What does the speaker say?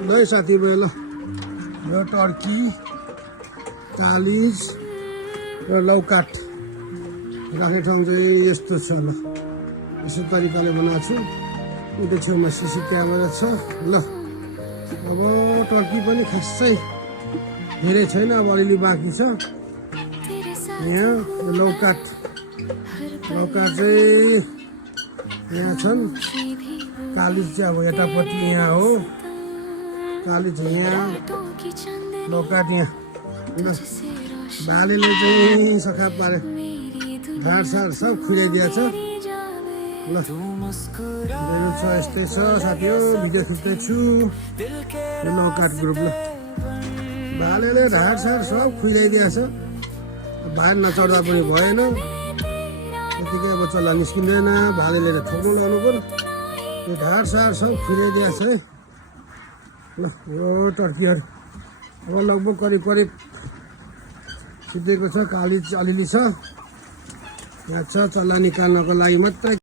ल है साथीभाइ ल यो टर्की कालिज र लौकाट राख्ने ठाउँ चाहिँ यस्तो छ ल यस्तो तरिकाले बनाएको छु उता छेउमा सिसी क्यामेरा छ ल अब टर्की पनि खासै धेरै छैन अब अलिअलि बाँकी छ यहाँ लौकाट चाहिँ यहाँ छन् कालिज चाहिँ अब यतापट्टि यहाँ हो कालिज यहाँ लौकाट यहाँ भालेले चाहिँ सखा पारे ढाडसाड सब खुलाइदिएको छ ल मेरो छ यस्तै छ साथी हो भिडियो खिच्दैछु यो लौकाट ग्रुप ल भालेले ढाडसाड सब खुलाइदिएको छ भार नचढ्दा पनि भएन त्यतिकै अब चल्ला निस्किँदैन भालेले ठोक्नु लाउनु पर्यो यो ढाडसाड सब खुलाइदिएको छ है ल यो टर्कीहरू अब लगभग करिब सिद्धेको छ कालिज अलिअलि छ यहाँ छ चल्ला निकाल्नको लागि मात्रै